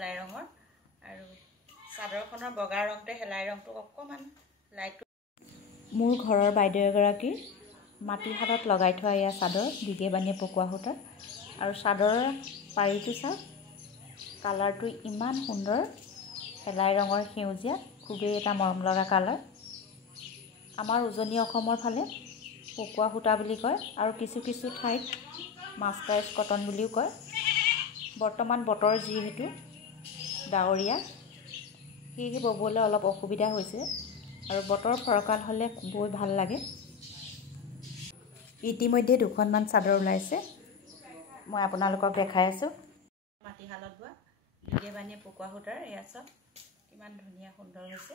হেলাই ৰঙৰ আৰু চাদৰখনৰ বগা ৰংতে হেলাই ৰংটো অকমান লাইট। মোৰ ঘৰৰ বাইদেউ এগৰাকী মাটিশালত লগাই থোৱা এয়া চাদৰ দিগে বানিয়ে পকোৱা সূতাৰ আৰু চাদৰৰ পাৰিটো চাওক কালাৰটো ইমান সুন্দৰ হেলাই ৰঙৰ সেউজীয়া খুবেই এটা মৰম লগা কালাৰ। আমাৰ উজনি অসমৰ ফালে পকোৱা সূতা বুলি কয় আৰু কিছু কিছু ঠাইত মাস্টাৰ্ছ কটন বুলিও কয়। বৰ্তমান বতৰ যিহেতু ডাৱৰীয়া সেয়েহে ববলৈ অলপ অসুবিধা হৈছে আৰু বতৰ ফৰকাল হ'লে বৈ ভাল লাগে। ইতিমধ্যে দুখনমান চাদৰ ওলাইছে, মই আপোনালোকক দেখাই আছোঁ। মাটিশালত বোৱা দিগে বানিয়ে পকোৱা সূতাৰ এয়া চাওক কিমান ধুনীয়া সুন্দৰ হৈছে,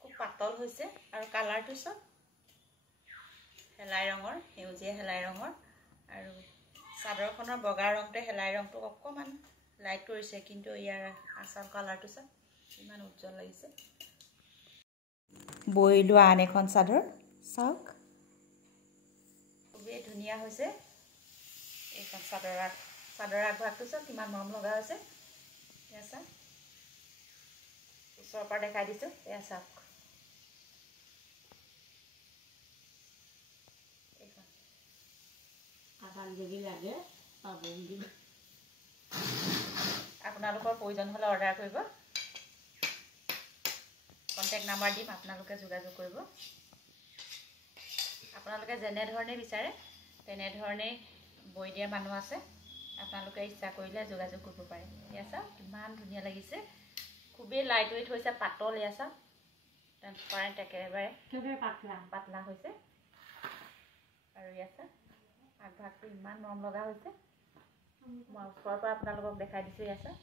খুব পাতল হৈছে আৰু কালাৰটো চাওক হেলাই ৰঙৰ সেউজীয়া হেলাই ৰঙৰ আৰু চাদৰখনৰ বগা ৰংতে হেলাই ৰংটো অকমান লাইট কৰিছে, কিন্তু ইয়াৰ আচল কালাৰটো চাওক ইমান উজ্জ্বল লাগিছে। বৈ লোৱা আন এখন চাদৰ চাওক খুবেই ধুনীয়া হৈছে। এইখন চাদৰ আগভাগটো চাওক কিমান মৰম লগা হৈছে। এয়া চাওক ওচৰৰ পৰা দেখাই দিছোঁ, এয়া চাওক আপোনালোকৰ প্ৰয়োজন হ'লে অৰ্ডাৰ কৰিব, কণ্টেক্ট নাম্বাৰ দিম, আপোনালোকে যোগাযোগ কৰিব। আপোনালোকে যেনেধৰণে বিচাৰে তেনেধৰণেই বৈ দিয়া মানুহ আছে, আপোনালোকে ইচ্ছা কৰিলে যোগাযোগ কৰিব পাৰে। এয়া চাওক কিমান ধুনীয়া লাগিছে, খুবেই লাইট ৱেইট হৈছে, পাতল। এয়া চাওক ট্ৰান্সপাৰেণ্ট একেবাৰে পাতলা হৈছে আৰু এয়া চাওক আগভাগটো ইমান মৰম লগা হৈছে। মই ওচৰৰ পৰা আপোনালোকক দেখাই দিছোঁ। এয়া চাওক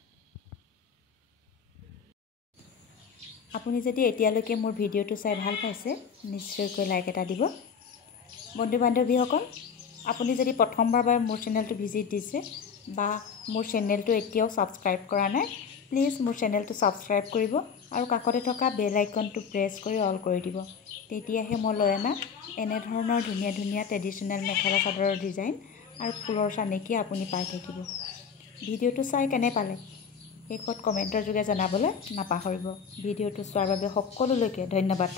আপুনি যদি এতিয়ালৈকে মোৰ ভিডিঅ'টো চাই ভাল পাইছে নিশ্চয়কৈ লাইক এটা দিব। বন্ধু বান্ধৱীসকল, আপুনি যদি প্ৰথমবাৰ মোৰ চেনেলটো ভিজিট দিছে বা মোৰ চেনেলটো এতিয়াও ছাবস্ক্ৰাইব কৰা নাই, প্লিজ মোৰ চেনেলটো ছাবস্ক্ৰাইব কৰিব আৰু কাষতে থকা বেল আইকনটো প্ৰেছ কৰি অল কৰি দিব। তেতিয়াহে মই লৈ অনা এনেধৰণৰ ধুনীয়া ধুনীয়া ট্ৰেডিশ্যনেল মেখেলা চাদৰৰ ডিজাইন আৰু ফুলৰ চানেকি আপুনি পাই থাকিব। ভিডিঅ'টো চাই কেনে পালে শেষত কমেণ্টৰ যোগে জনাবলৈ নাপাহৰিব। ভিডিঅ'টো চোৱাৰ বাবে সকলোলৈকে ধন্যবাদ।